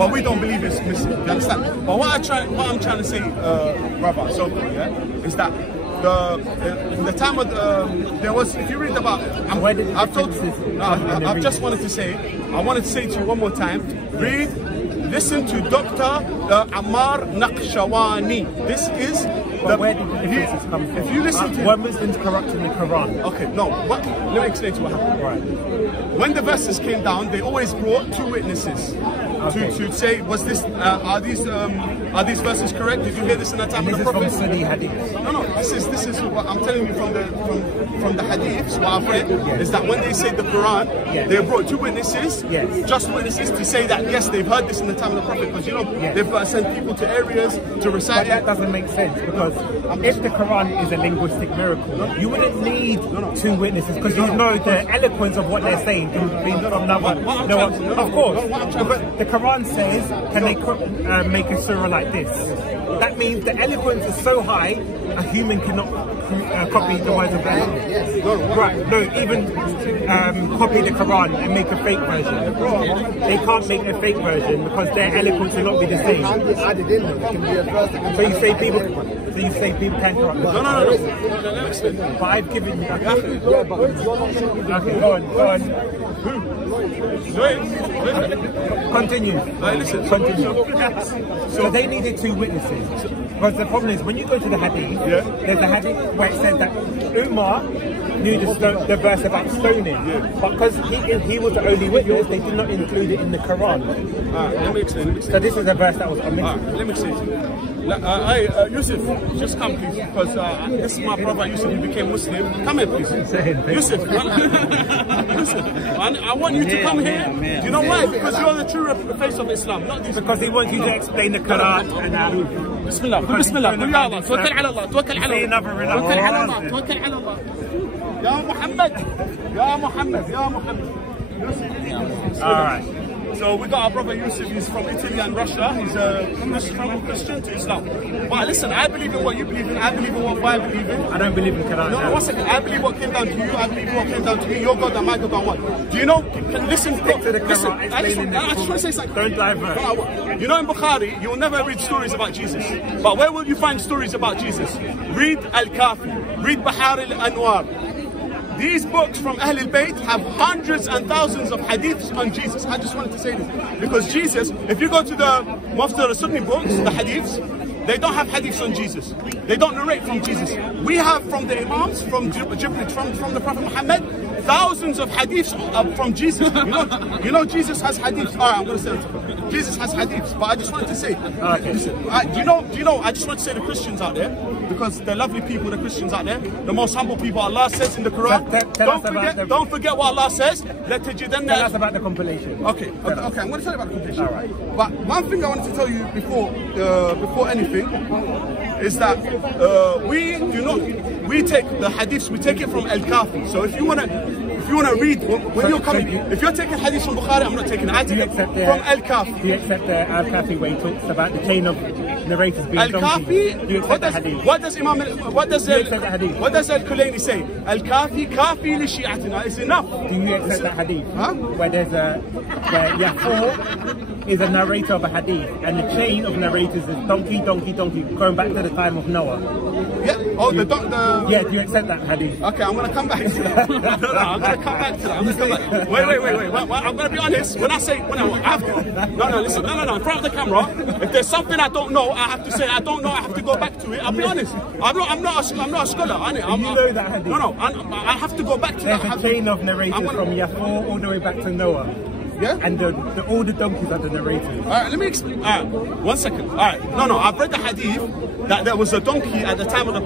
but we don't believe it's missing. You understand? But what I'm trying to say, brother, so is that in the time of there was, if you read about it, I just wanted to say, I wanted to say to you one more time, listen to Dr. Ammar Naqshawani. This is where did the differences come from? If you listen to when Muslims corrupting the Quran. Okay, no. Let me explain to you what happened. Right. When the verses came down, they always brought two witnesses to say, was this are these verses correct? Did you hear this in the time of the Prophet? No. This is what I'm telling you from the hadiths. What I've read is that when they say the Quran, they brought two witnesses, just witnesses, to say that yes, they've heard this in the time of the Prophet, because they've got to send people to areas to recite it. That doesn't make sense, because if the Quran is a linguistic miracle, you wouldn't need two witnesses, because you know the eloquence of what they're saying from another. Of course, but the Quran says, can they make a surah like this? That means the eloquence is so high, a human cannot copy the words of God. Right? No, even copy the Quran and make a fake version. They can't make a fake version because their eloquence will not be the same. So you say people can't corrupt. No. But I've given you. Okay, go on. Continue. Continue. So they needed two witnesses. Because the problem is, when you go to the hadith, there's a hadith where it says that Umar knew the verse about stoning, but because he was the only witness, they did not include it in the Quran. Let me explain. So this is a verse that was omitted. Let me explain. Yusuf, just come please, because this is my brother Yusuf, he became Muslim. Come here please. Yusuf, I want you to come here. Do you know why? Because you're the true face of Islam, not this. Because he wants you to explain the Quran and Bismillah, Bismillah, قل يا الله, توكل على الله, توكل على الله, توكل على الله, توكل على الله. يا محمد. All right. So we got our brother Yusuf, he's from Italy and Russia. He's from Christian to Islam. But listen, I believe in what you believe in, I believe in what I believe in. I don't believe in Quran. No, 1 second. I believe what came down to you, I believe what came down to me. Your God and my God are one. Do you know, listen to the Quran, I just want to say something. Don't divert. You know in Bukhari, you will never read stories about Jesus. But where will you find stories about Jesus? Read Al-Kafi, read Bahar al-Anwar. These books from Ahl al-Bayt have hundreds and thousands of hadiths on Jesus. I just wanted to say this. Because Jesus, if you go to the Mufti al-Sunni books, the hadiths, they don't have hadiths on Jesus. They don't narrate from Jesus. We have from the Imams, from Jibril, from the Prophet Muhammad, thousands of hadiths from Jesus. You know Jesus has hadiths. All right, I'm going to say it. Jesus has hadiths, but I just wanted to say, listen, do you know, I just want to say the Christians out there, because they're lovely people, the Christians out there, the most humble people. Allah says in the Quran, don't forget what Allah says. Tell us about the compilation. Okay, I'm going to tell you about the compilation. All right. But one thing I wanted to tell you before anything is that we take the hadiths, we take it from Al-Kafi. So if you want to read, when you're coming, if you're taking hadith from Bukhari, I'm not taking it. I take it from Al-Kafi. Do you accept the Al-Kafi where he talks about the chain of narrators being Al-Kafi? Do you accept the hadith? What does Al-Kulayni say? Al-Kafi, kafi li shi'atina. It's enough. Do you accept that hadith? Huh? Where there's where Yahoo is a narrator of a hadith, and the chain of narrators is donkey, going back to the time of Noah. Yeah. Oh, yeah, do you accept that hadith? Okay, I'm going to come back to that. I'm going to come back to that. Wait. I'm going to be honest. When I have to. No, listen. No. In front of the camera, if there's something I don't know, I have to say I don't know. I have to go back to it. I'll be honest. I'm not a scholar. You know that hadith? No. I have to go back to that. There's a chain of narrators from Yahoo all the way back to Noah. Yeah? And all the donkeys are the narrators. All right, let me explain. All right, 1 second. All right, no, I've read the hadith that there was a donkey at the time of the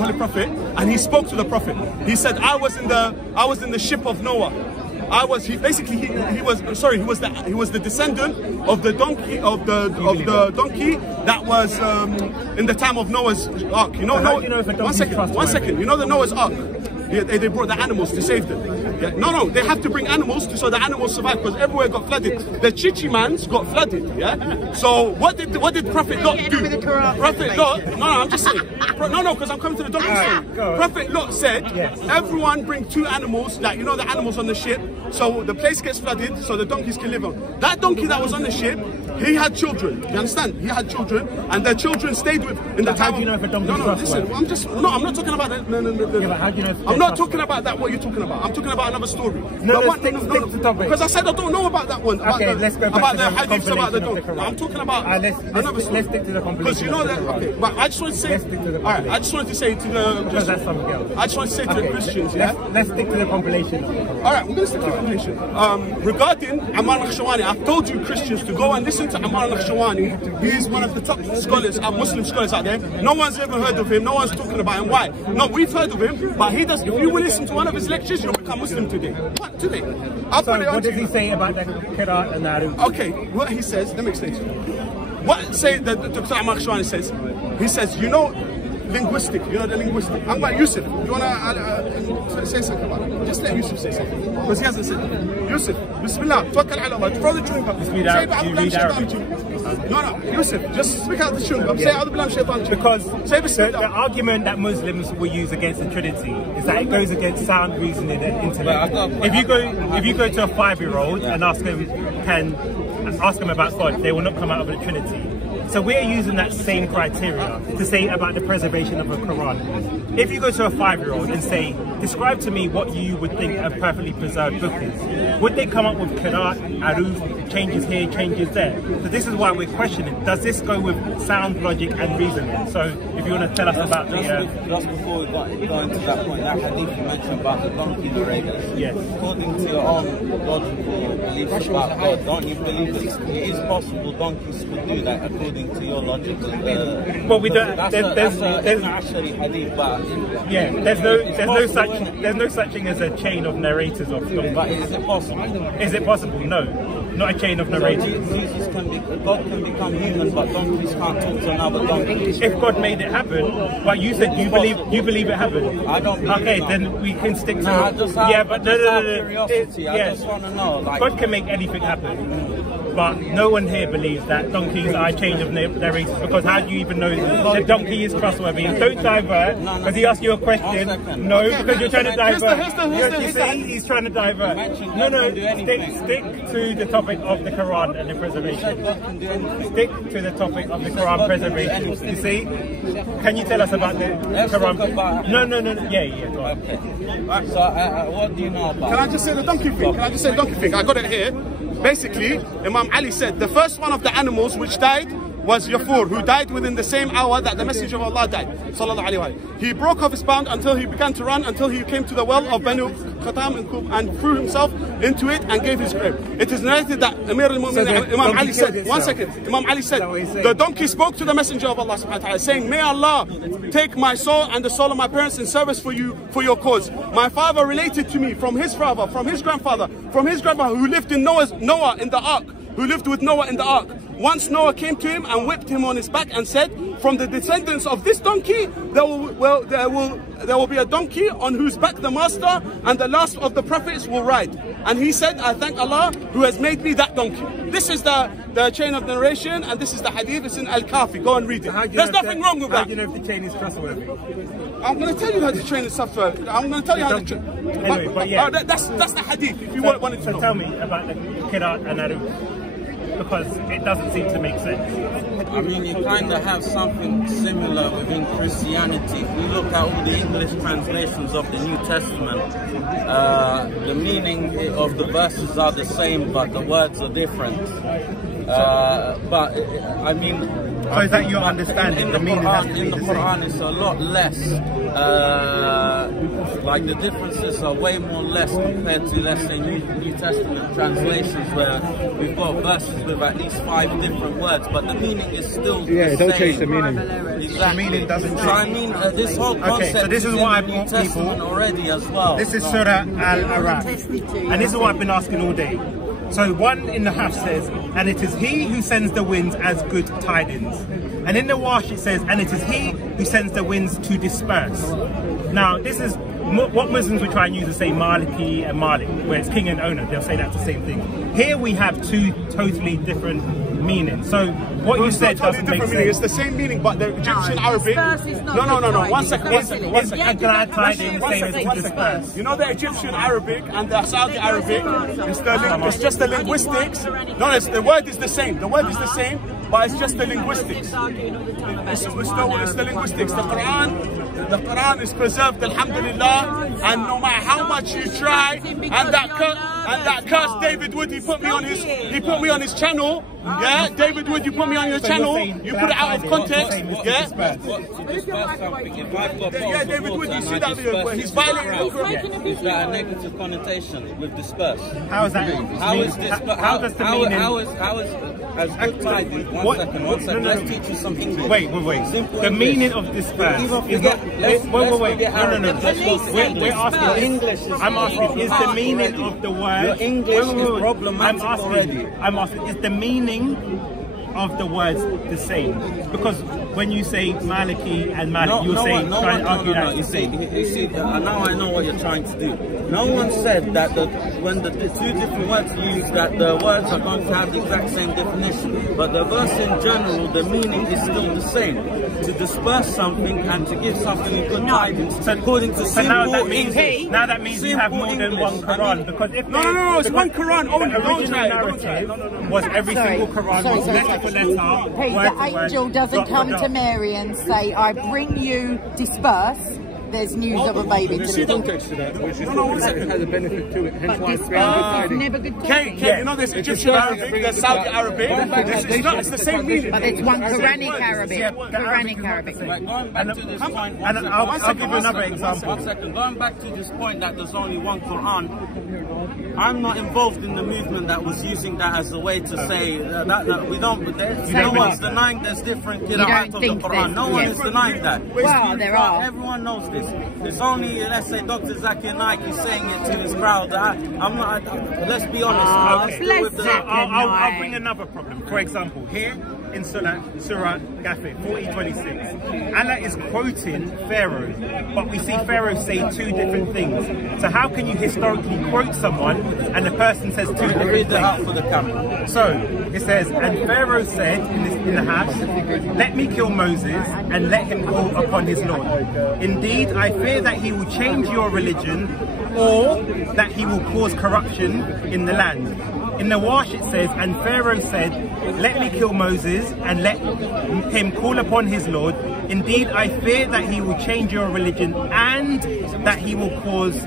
Holy Prophet, and he spoke to the Prophet. He said, I was in the ship of Noah. He was the descendant of the donkey that was in the time of Noah's Ark. You know, how do you know if a donkey 1 second. You know the Noah's Ark. They brought the animals to save them. Yeah. No, they have to bring animals so the animals survive, because everywhere got flooded. The Chichimans got flooded. Yeah. So what did Prophet Lot do? Prophet Lot. No, I'm just saying. No, because I'm coming to the donkey story. Prophet Lot said, everyone bring 2 animals, like the animals on the ship. So the place gets flooded, so the donkeys can live on. That donkey that was on the ship, he had children. You understand? He had children, and their children stayed with in the town. How do you know if a donkey? No, listen. I'm not talking about that. No. Yeah, but how do you know if I'm not talking about that. What you're talking about? I'm talking about another story. Stick to the topic. Because I said I don't know about that one. Okay, let's go back to the hadiths about the compilation of the donkey. Quran. I'm talking about another story. Let's stick to the compilation. Because you know that. Okay, but I just want to say. Let's stick to the all right, I just wanted to say to the. Because that's something else. I just want to say to the Christians. Let's stick to the compilation of the Quran. All right, we're going to stick to the compilation. Regarding Ammar al-Khashawani, I've told you Christians to go and listen to Ammar al-Khashawani. He's one of the top scholars, Muslim scholars out there. No one's ever heard of him. No one's talking about him. Why? No, we've heard of him, but he does. If you will listen to one of his lectures, you'll become Muslim today. What? Today? What does he say about the Qira'at and Aruf? Okay, what he says, let me explain to you. What say the Dr. Ammar al-Khashawani says? He says, you know, linguistic, you know the linguistic. I'm like, Yusuf, do you want to say something about it? Just let Yusuf say something. Because he hasn't said it. Yusuf, Bismillah, tawakkal ala Allah, throw the chewing gum. Say, No, Yusuf, just speak out the chewing gum. Say, because say the argument that Muslims will use against the Trinity is that it goes against sound reasoning and intellect. If you go to a 5-year-old and ask them about God, they will not come out of the Trinity. So we're using that same criteria to say about the preservation of the Quran. If you go to a 5-year-old and say, describe to me what you would think a perfectly preserved book is, would they come up with Qira'at, Aruf, changes here, changes there? So this is why we're questioning. Does this go with sound logic and reasoning? So if you want to tell us about the... Just before we go into that point, that hadith you mentioned about the donkey narrators. Yes. According to your own logical beliefs about God, don't you believe that it is possible donkeys could do that according to your logical... well, we don't... That's actually hadith, but... Yeah, there's no such thing as a chain of narrators of donkeys. But is it possible? Is it possible? No, not a chain of narrators. God can become human, but donkeys can't talk to another donkey. If God made it happen, but you said you believe it happened. I don't believe it. Then we can stick to curiosity. I just want to know. Like, God can make anything happen, but no one here believes that donkeys are a chain of narrators, because how do you even know the donkey is trustworthy? Don't divert, because he asked you a question. No, because you're trying to divert. He's trying to divert. No, stick to the topic of the Quran and the preservation. Stick to the topic of the Quran preservation. You see? Can you tell us about the Quran? No. Yeah, go on. Okay. So, what do you know about? Can I just say the donkey thing? I got it here. Basically, Imam Ali said the first one of the animals which died was Yafur, who died within the same hour that the Messenger of Allah died. Sallallahu Alaihi Wasallam. He broke off his bound until he began to run, until he came to the well of Banu Khatam and threw himself into it and gave his grave. It is narrated that Amir al-Mu'minin, Imam Ali said, one second, Imam Ali said, the donkey spoke to the Messenger of Allah subhanahu wa ta'ala, saying, may Allah take my soul and the soul of my parents in service for you, for your cause. My father related to me from his father, from his grandfather, who lived in Noah in the ark, who lived with Noah in the ark. Once Noah came to him and whipped him on his back and said, from the descendants of this donkey, there will be a donkey on whose back the master and the last of the prophets will ride. And he said, I thank Allah who has made me that donkey. This is the chain of narration, and this is the hadith. It's in Al-Kafi. Go and read it. There's nothing wrong with that. How do you know if the chain is trustworthy? I'm going to tell you how the chain is trustworthy. I'm going to tell you how the chain... Anyway, but yeah. That's the hadith, if you wanted to know. Tell me about the Qira'at and Aruf, because it doesn't seem to make sense. I mean, you kind of have something similar within Christianity. If we look at all the English translations of the New Testament, the meaning of the verses are the same, but the words are different. But I mean, so is that your understanding? In the Quran, it's a lot less. Like the differences are way more less compared to, let's say, New Testament translations, where we've got verses with at least 5 different words, but the meaning is still the same. Don't change the meaning. Exactly. The meaning doesn't change. So I mean, this whole concept so this is what I want people already as well. This is Surah Al-Araf, and this is what I've been asking all day. So one in the Haf says, and it is he who sends the winds as good tidings. And in the Wash it says, and it is he who sends the winds to disperse. Now this is what Muslims will try and use to say Maliki and Malik, where it's king and owner. They'll say that's the same thing. Here we have 2 totally different meaning. So what you said totally doesn't make different meaning. sense. It's the same meaning, but the Egyptian Arabic. No. One second. It's glad tidings the same as disperse. You know the Egyptian Arabic and the Saudi Arabic. It's just the linguistics. No, the word is the same. The word is the same, but it's just the linguistics. It's the linguistics. The Quran is preserved, alhamdulillah, and no matter how much you try, and that curse David Wood, he put me on his channel. Yeah, David Wood, you put me on your channel, you put it out of context. Yeah, David Wood, you see that video where he's violating the Quran. Is that a negative connotation with disperse? How is that? How does the meaning? How is as good tidings? One second. Let's teach you some English. Wait. The meaning of disperse is not. Wait. No. We're asking English. I'm asking, is the meaning of the word? Your English is problematic already. I'm asking, is the meaning of the words the same? Because when you say Maliki and Malik, you're saying trying to argue that it's the same. You see, now I know what you're trying to do. No one said that when the two different words are used, that the words are going to have the exact same definition. But the verse in general, the meaning is still the same. To disperse something and to give something in good tidings, according to simple English. Now that means you have more than one Quran. Because if no, it's one Quran only. The original narrative was every single Quran was letter for letter. The angel doesn't come to Mary and say, I bring you disperse. There's news of a baby. You see the context to that, which is has a benefit to it. Hence why disperse is never good. You know there's Egyptian Arabic, there's Saudi Arabic. It's the same meaning. But it's one Quranic Arabic. Quranic Arabic. Going back to this point, and I'll give you another example. 1 second. Going back to this point that there's only one Quran. I'm not involved in the movement that was using that as a way to say that we don't. No one's denying there's different qira'at of the Quran. No one is denying that. Well, there are. Everyone knows this. It's only, let's say, Dr. Zakir Naik is saying it to his crowd. I'm not. Let's be honest. I'll bring another problem. For example, here in Surah Ghafir 40:26, Allah is quoting Pharaoh, but we see Pharaoh say two different things. So how can you historically quote someone and the person says two different Read things? it out for the camera. So it says, and Pharaoh said in the house, let me kill Moses and let him call upon his Lord. Indeed, I fear that he will change your religion or that he will cause corruption in the land. In the Wash it says, and Pharaoh said, let me kill Moses and let him call upon his Lord. Indeed, I fear that he will change your religion and that he will cause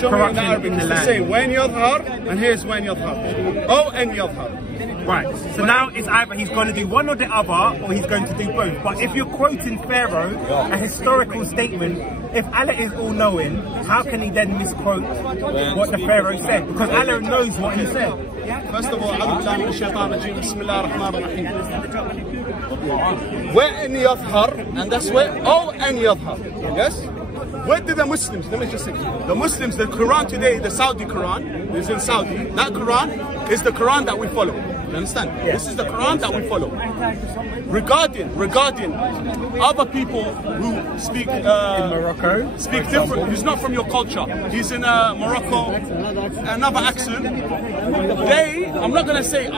corruption in the land. Say when yadhar, and here's when yadhar. Oh, and yadhar. Right, so now it's either he's going to do one or the other, or he's going to do both. But if you're quoting Pharaoh, a historical statement, if Allah is all-knowing, how can he then misquote what the Pharaoh said? Because Allah knows what he said. First of all, Bismillah ar-Rahman ar-Rahim. When yadhar, and that's where, oh, and yadhar. Yes? Where did the Muslims, let me just say, the Muslims, the Quran today, the Saudi Quran, is in Saudi. That Quran is the Quran that we follow. You understand? Yes. This is the Quran that we follow. Regarding other people who speak in Morocco, speak different. He's not from your culture. He's in Morocco, another accent. I'm gonna say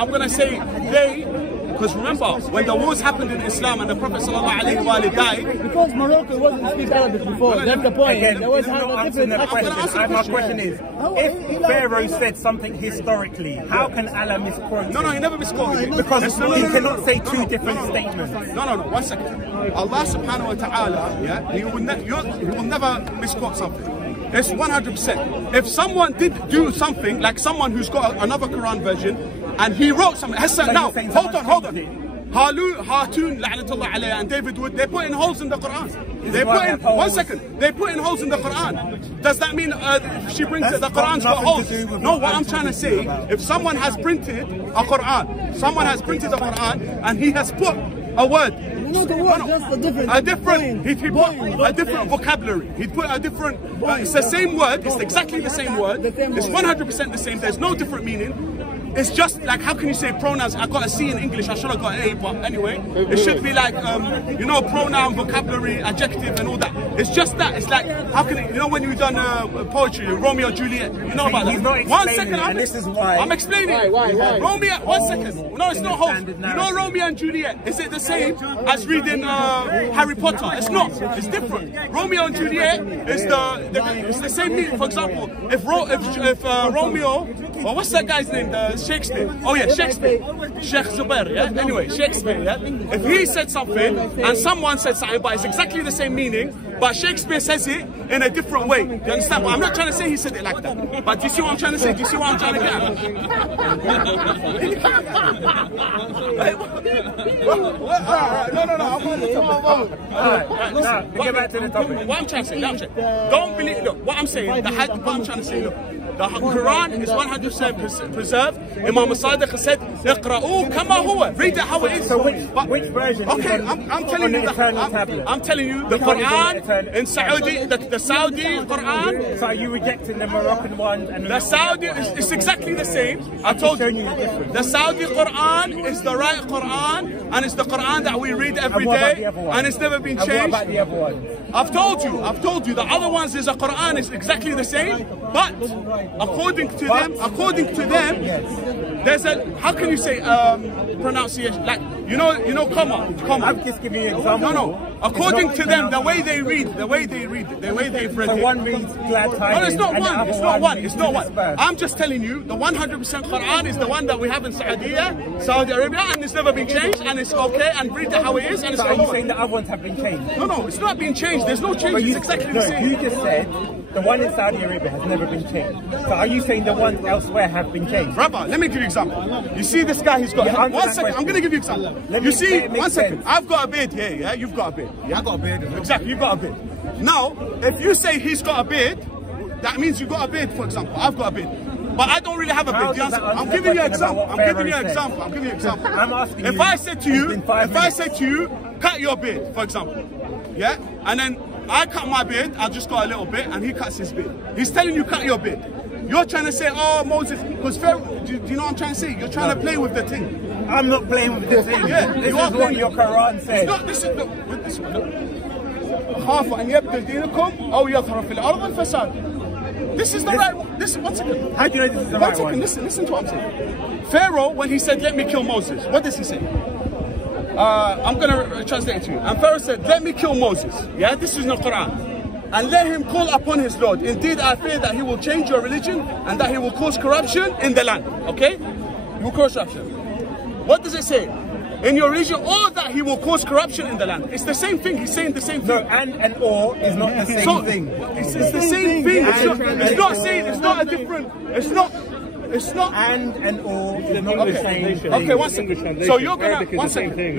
they. Because remember, when the wars happened in Islam and the Prophet ﷺ died... Because Morocco wasn't speaking Arabic before, that's the point. Again, there was a different question. My question is, if Pharaoh said something historically, how can Allah misquote? No, he never misquoted it. Because he cannot say two different statements. No, 1 second. Allah subhanahu wa ta'ala, he will never misquote something. It's 100%. If someone did do something, like someone who's got another Quran version, and he wrote something, now, hold on. Hartoon, la'natullah alayhi, and David Wood, they're putting holes in the Quran. They put in, 1 second, they put in holes in the Quran. Does that mean she brings the Quran's got holes? No, what I'm trying to say, if someone has printed a Quran, and he has put a word, not the word, just a different he put a different vocabulary. He put a different, it's the same word, it's exactly the same word, it's 100% the same, there's no different meaning. It's just like, how can you say pronouns? I got a C in English, I should have got an A, but anyway, it should be like, pronoun, vocabulary, adjective and all that. It's just that. It's like, how can it, you know when you've done poetry, Romeo and Juliet, you know about He's that? not 1 second, explaining, and this is why. I'm explaining. Why? Romeo, 1 second. No, it's not hope. You know Romeo and Juliet, is it the same as reading Harry Potter? It's not. It's different. Romeo and Juliet is it's the same meaning. For example, if Romeo, or what's that guy's name? Shakespeare. Oh yeah, Shakespeare. Sheikh Zubair, yeah? Anyway, Shakespeare, yeah? If he said something and someone said something but it's exactly the same meaning, but Shakespeare says it in a different way. You understand? But I'm not trying to say he said it like that. But do you see what I'm trying to say? Do you see what I'm trying to get at? No. Get back to the topic. What I'm trying to say, don't believe, look, what I'm saying, what I'm trying to say, look, the Quran is 100% preserved. Imam Sadiq said, "Iqra'u kama huwa." Read it how it is. So which version? Okay, I'm telling you I'm telling you the Quran in Saudi, the Saudi Quran. So are you rejecting the Moroccan one? And the Saudi is exactly the same. I told you, the Saudi Quran is the right Quran, and it's the Quran that we read every day, and it's never been changed. And what about the other ones? I've told you, the other ones is a Quran is exactly the same, but according to them, there's a, how can you say pronunciation, like you know comma. I'm just giving you an example. No. According to them, the way they read, the way they've read it. One reads glad tidings. No, it's not one. I'm just telling you, the 100% Quran is the one that we have in Saudi Arabia, and it's never been changed, and it's okay, and read it how it is, and it's so okay. Are you saying the other ones have been changed? No, it's not been changed. There's no change. It's exactly the same. You just said the one in Saudi Arabia has never been changed. So are you saying the ones elsewhere have been changed? Rabbi, let me give you an example. You see this guy, he's got... Yeah, 1 second, I'm going to give you an example. You see, 1 second, I've got a beard here, yeah? You've got a beard. Yeah, I got a beard. Exactly, you've got a beard. Now, if you say he's got a beard, that means you've got a beard, for example. I've got a beard. But I don't really have a beard. I'm giving you an example. I'm giving you an example. I'm asking you. If I said to you, cut your beard, for example, yeah? And then I cut my beard, I just got a little bit, and he cuts his beard. He's telling you, cut your beard. You're trying to say, oh, Moses, because Pharaoh, do you know what I'm trying to say? You're trying to play with the thing. I'm not playing with the thing. Yeah, this is what your Quran says. No, this is, look, خاف أن يبدل دينكم أو يظهر في الأرض الفساد. This is the right one. This, 1 second. How do you know this is the right one? 1 second, listen to what I'm saying. Pharaoh, when he said, let me kill Moses, what does he say? I'm going to translate it to you. And Pharaoh said, let me kill Moses. Yeah, this is in the Quran. And let him call upon his Lord. Indeed, I fear that he will change your religion and that he will cause corruption in the land. Okay? He will cause corruption. What does it say? In your religion, or that he will cause corruption in the land. It's the same thing. He's saying the same thing. No, and or is not the same thing. It's the same thing. It's not saying. It's not a different. It's not. And or is not the same thing. Okay, 1 second. So you're gonna 1 second.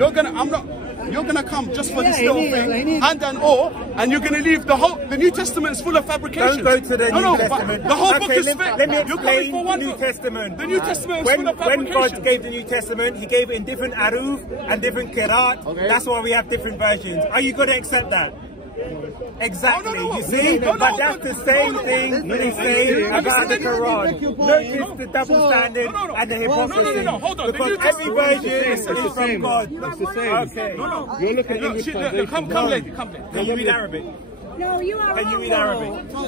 You're gonna come just for this little thing, and or, and you're gonna leave the whole. The New Testament is full of fabrications. Don't go to the New Testament. The whole book is fake. Let me explain the New Testament. The New Testament is full of fabrications. When God gave the New Testament, He gave it in different aruf and different qiraat. Okay. That's why we have different versions. Are you going to accept that? Exactly. You see, but that's the same thing they say about the Quran. Notice the double standard and the hypocrisy. No, hold on. Because every version is from God. It's the same. Okay. You're looking at English translation. Come, lady. Come, lady. Can you read Arabic? No, you are Can you wrong. read Arabic? Can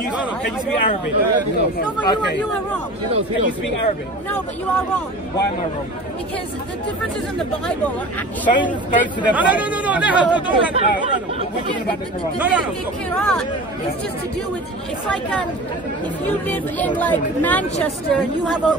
you speak Arabic? No, but you are wrong. Can you speak Arabic? No, but you are wrong. Why am I wrong? Because the differences in the Bible are actually... Don't go to the Bible. No. We're talking about the Quran. The Quran is just to do with... It's like if you live in like Manchester and you have a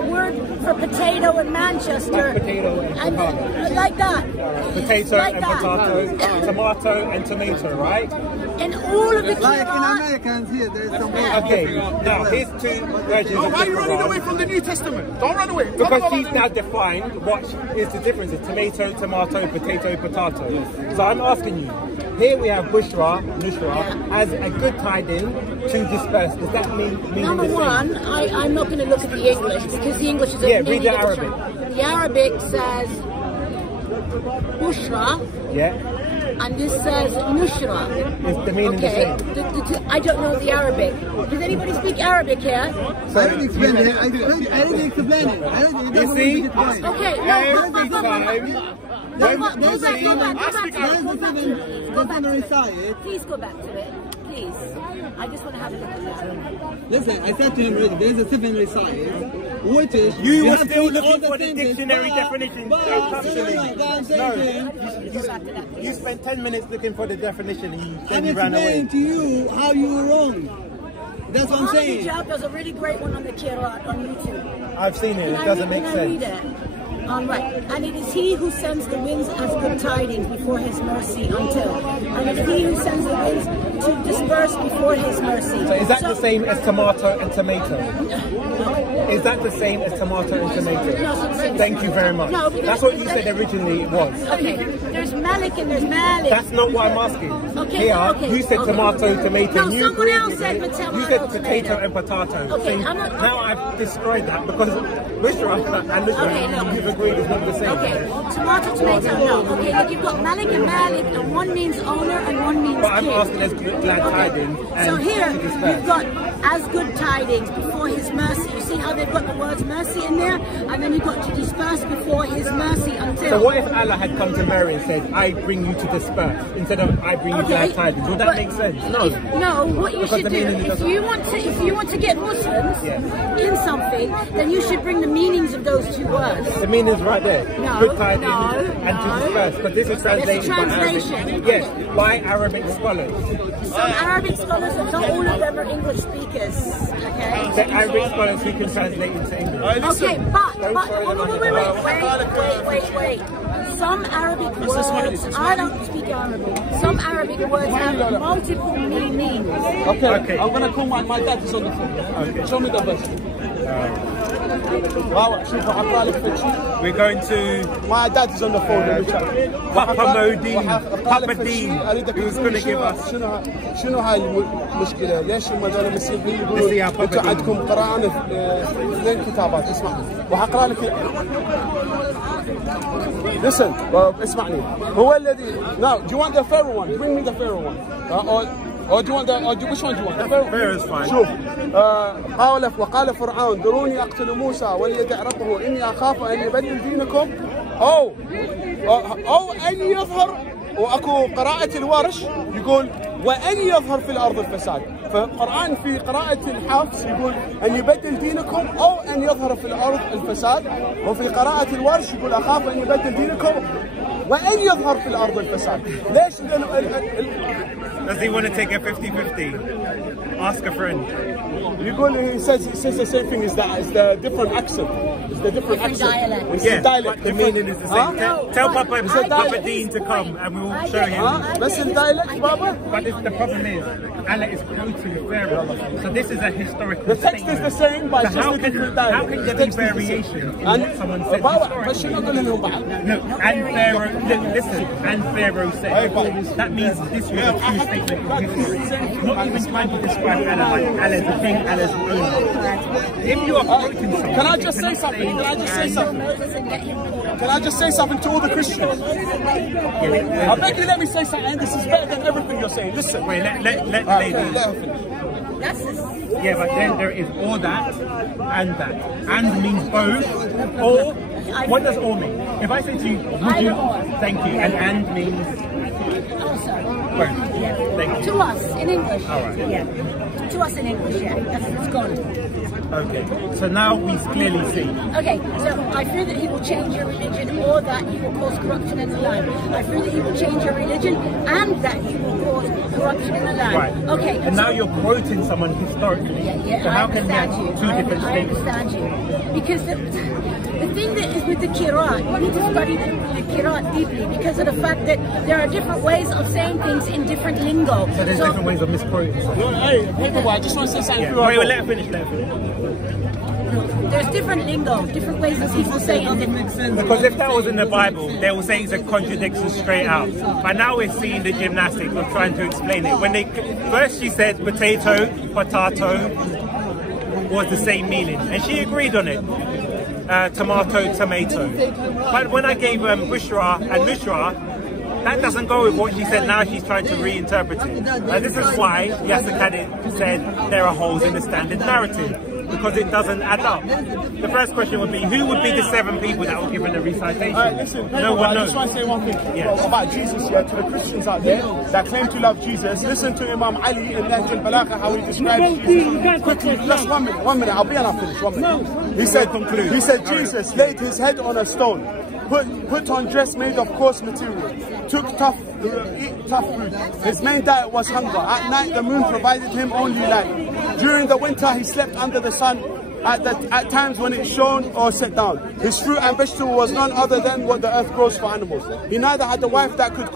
word for potato in Manchester. Like potato and like that. Potato like and that. potato, tomato and tomato, right? And all of the Quran... Like in Americans here, there's some... Okay, now here's two versions of the Quran. Why are you running away from the New Testament? Don't run away. Because she's now defined what is the difference of tomato, tomato, potato, potato. So I'm asking you, here we have Bushra, Nushra, as a good tiding to disperse. Does that mean Number the same? one, I'm not going to look at the English because the English is a read the Arabic. The Arabic says Bushra. Yeah. And this says Nushra. Is the meaning the same? I don't know the Arabic. Does anybody speak Arabic here? I didn't explain it. I didn't explain it. You see? Okay. Every time Go back to it. Please go back to it. Please. I just want to have a look at that. Listen, I said to him already, there is a seven recite, which is... You were have still to read all looking the for the sentences, dictionary definition. No, You spent 10 minutes looking for the definition and I'm you ran away. explaining to you how you were wrong. That's what I'm saying. Hijab does a really great one on the Kirat on YouTube. I've seen it, it doesn't make sense. Right. And it is he who sends the winds as good tidings before his mercy until. And it is he who sends the winds to disperse before his mercy. So is that the same as tomato and tomato? Is that the same as tomato and tomato? No, Thank you very much. No, that's what you said originally it was. Okay, there's Malik and there's Malik. That's not what I'm asking. Okay, Here, okay, you said tomato, tomato. No, you someone agreed else with said it. potato. You said potato and potato. Okay, so I'm not, now I've destroyed that because Bushra and Bushra, you've agreed it's not the same. Okay, tomato, tomato, no. Okay, look, you've got Malik and Malik, and one means owner and one means But I'm king. asking as glad tidings. And so here, to disperse. you've got as good tidings before his mercy. You see how they've got the words mercy in there? And then you've got to disperse before his mercy until. So what if Allah had come to Mary and said, I bring you to disperse, instead of I bring you glad tidings? Would that make sense? No. No, what you Because should the do, meaning if you want to get Muslims in something, then you should bring the meanings of those two words. The meaning's right there. No, Good tidings and no. to disperse. Because this is translated by Arabic. Yes, by Arabic scholars. Some Arabic scholars, and not all of them are English speakers. Okay. The Arabic scholars who can translate into English. Okay, but wait. Some Arabic words, I don't speak Arabic. Some Arabic words have multiple meanings. Okay. I'm gonna call my dad is on the phone. Okay. Show me the verse. We're going to My dad is on the phone in the chat. Papa Deen, who's going to give us. شنو هاي المشكلة؟ ليش المجال المسيحيين يقولون انتم عندكم قراءة اثنين كتابات؟ اسمع وحقرأ لك. Listen, اسمعني. هو الذي. Now, do you want the Pharaoh one? Bring me the Pharaoh one. Or do you want which one do you want? The Pharaoh is fine. شوف وقال فرعون ذروني أقتل موسى وليدع ربه إني أخاف أن يبدل دينكم أو أن يظهر. وأكو قراءة الورش يقول وأن يظهر في الأرض الفساد. فالقرآن في قراءة الحفص يقول أن يبدل دينكم أو أن يظهر في الأرض الفساد. وفي قراءة الورش يقول أخاف أن يبدل دينكم وأن يظهر في الأرض الفساد. ليش؟ Does he want to take a 50-50? Ask a friend. He says the same thing. Is the different accent? It's the different accent. Dialect. It's Yeah, the dialect. the meaning is the same. Tell Papa Deen to come and we'll show him. That's in dialect, Baba. But the problem is, Allah is quoting Pharaoh. So this is a historical The text is the same, but it's just a different dialect. How can there be variation in what someone said historically? No, and Pharaoh, listen, and Pharaoh said, that means this was a true statement of history. Not even trying to describe Allah like Allah's the king, Allah's the owner. If you are quoting something, Can I just say something? Can I just say something to all the Christians? I beg you, let me say something. This is better than everything you're saying. Listen. wait, let the lady. Yeah, but then there is all that and that. And means both. Or, what does all mean? If I say to you, would you, thank you, and means both. Thank you. To us in English. All right. Yeah. To us in English, yeah. That's gone. Okay, so now we clearly see. Okay, so I fear that he will change your religion or that he will cause corruption in the land. I fear that he will change your religion and that he will cause corruption in the land. Right. Okay. And now you're quoting someone historically. Yeah, so how I can you have understand two different I statements? understand you. Because the thing that is with the Kirat, you need to study the Kirat deeply because of the fact that there are different ways of saying things in different lingo. So there's different ways of misquoting. Hey, Paperboy, I just want to say something. Wait, let her finish, There's different lingo, different ways that people say it. Because if that was in the Bible, they will say it's a contradiction straight out. But now we're seeing the gymnastics of trying to explain it. When they first she said potato was the same meaning, and she agreed on it. Tomato. But when I gave Bushra and Nushra, that doesn't go with what she said. Now she's trying to reinterpret it. And this is why Yasser Khalid said there are holes in the standard narrative. because it doesn't add up. The first question would be, who would be the 7 people that were given the recitation? Listen, no one knows. I just want to say one thing about Jesus, to the Christians out there that claim to love Jesus. Listen to Imam Ali in Nahj al-Balagha, how he describes Jesus. Quickly, just 1 minute, I'll be and I'll finish. 1 minute. He said Jesus laid his head on a stone, put on dress made of coarse material, took eat tough food. His main diet was hunger. At night the moon provided him only light. During the winter he slept under the sun at times when it shone or set down. His fruit and vegetable was none other than what the earth grows for animals. He neither had a wife that could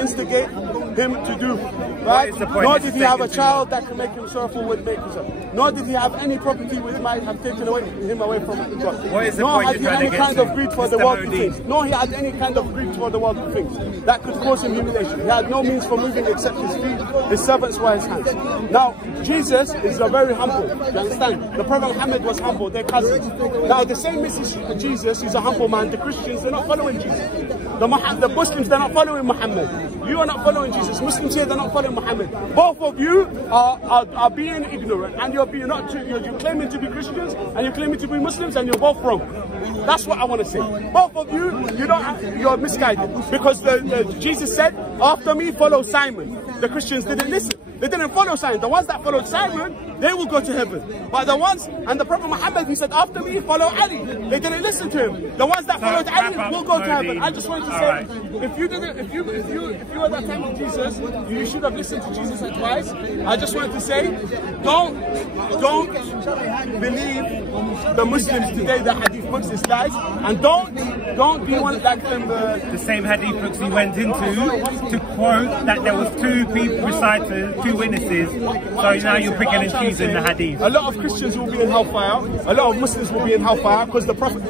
instigate him to do right, nor did he have a child that could make him sorrowful with making himself. Nor did he have any property which might have taken him away from God. Nor had he any kind of greed for the worldly things. Nor he had any kind of greed for the worldly things that could cause him humiliation. He had no means for moving except his feet. His servants were his hands. Now, Jesus is a very humble. You understand? The Prophet Muhammad was humble. They're cousins. Now, the same message Jesus is a humble man. The Christians, they're not following Jesus. The Muslims, they're not following Muhammad. You are not following Jesus. Muslims here, they're not following Muhammad. Both of you are being ignorant, and you're claiming to be Christians and you're claiming to be Muslims, and you're both wrong. That's what I want to say. Both of you, you're misguided, because Jesus said, "After me follow Simon." The Christians didn't listen. They didn't follow Simon. The ones that followed Simon, they will go to heaven. But the ones, and the Prophet Muhammad, he said, "After me follow Ali." They didn't listen to him. The ones that followed Ali will go to heaven. I just wanted to say, if you were that time of Jesus, you should have listened to Jesus advice. I just wanted to say, don't believe the Muslims today that hadith books is lies, and don't be one like them. The same hadith books he went into to quote that there was 2 people recited, 2 witnesses. So now you're picking and choosing the hadith. A lot of Christians will be in hellfire. A lot of Muslims will be in hellfire, because the Prophet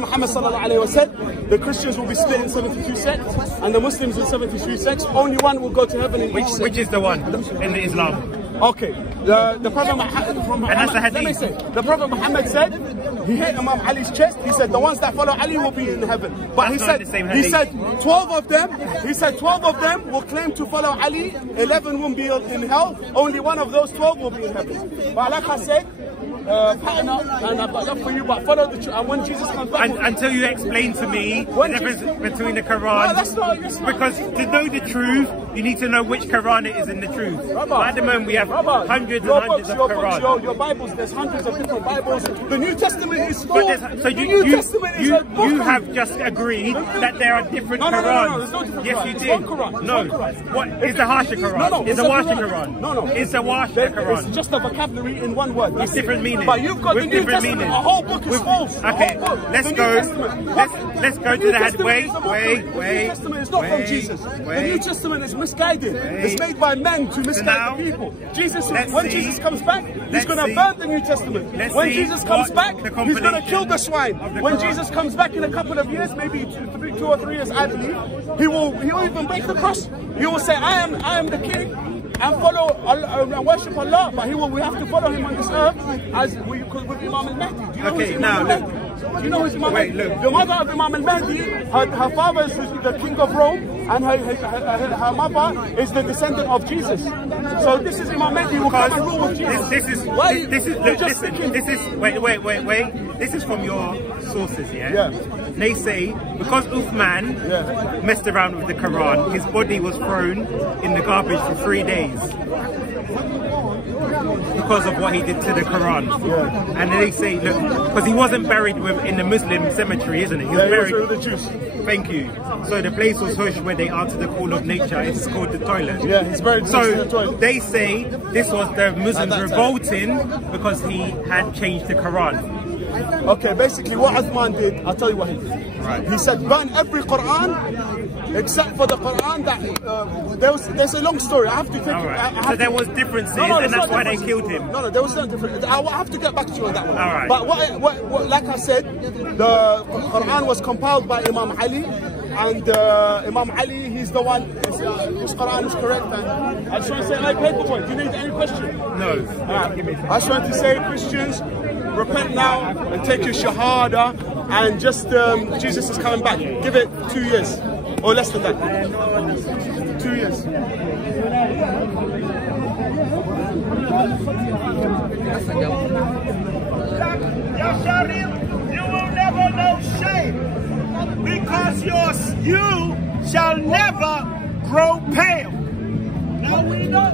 Muhammad sallallahu alaihi wasallam said the Christians will be split in 72 sects and the Muslims in 73 sects. Only one will go to heaven. In which is the one in Islam? Okay, the Prophet Muhammad, let me say, the Prophet Muhammad said, he hit Imam Ali's chest. He said the ones that follow Ali will be in heaven. But he said 12 of them will claim to follow Ali. 11 will be in hell. Only one of those 12 will be in heaven. But like I said, pattern up, and I've got love for you, but follow the truth. And when Jesus comes back, until you explain to me the difference between the Quran, because to know the truth, you need to know which Quran it is in the truth. At the moment, we have hundreds and hundreds of Quran. Your Bibles, there's hundreds of different Bibles. The New Testament is full. So you have just agreed that there are different Qurans. No, yes, you did. No. What is the harsher Quran? It's a washer Quran. No. It's a washer Quran. It's just a vocabulary in one word. It's different meaning. But you've got the New Testament. A whole book is false. Okay, let's go to the hadith. Wait. The New Testament is not from Jesus. The New Testament is misguided. It's made by men to misguide the people. When Jesus comes back, he's going to burn the New Testament. When Jesus comes back, he's going to kill the swine. When Jesus comes back in a couple of years, maybe 2 or 3 years, I believe, he will even break the cross. He will say, I am the king, and follow Allah, and worship Allah, but we have to follow him on this earth as with Imam al-Mahdi. Do you know who's Imam al-Mahdi? Do you know who's Imam al-Mahdi? The mother of Imam al-Mahdi, her father is the king of Rome, and her mother is the descendant of Jesus. So this is Imam al-Mahdi who will come and rule with Jesus. This is from your sources, yeah? They say because Uthman messed around with the Quran, his body was thrown in the garbage for 3 days because of what he did to the Quran. And they say, look, because he wasn't buried in the Muslim cemetery, isn't it? He was buried with the Jews. Thank you. So the place was hush where they answered the call of nature. It's called the toilet. Yeah, he's buried in the toilet. They say this was the Muslims revolting because he had changed the Quran. Okay, basically what Uthman did, I'll tell you what he did. Right. He said burn every Quran except for the Quran that there's a long story. I have to take it. So there was differences, and that's why they killed him. No, there was no difference. I have to get back to you on that one. All right. But what like I said, the Quran was compiled by Imam Ali, and Imam Ali, he's the one. This Quran is correct. And I just want to say, like Paperboy, do you need any question? No. I just want to say, Christians, repent now and take your shahada, and just Jesus is coming back. Give it 2 years or less than that. 2 years. Yasharim, you will never know shame, because you shall never grow pale. Now we know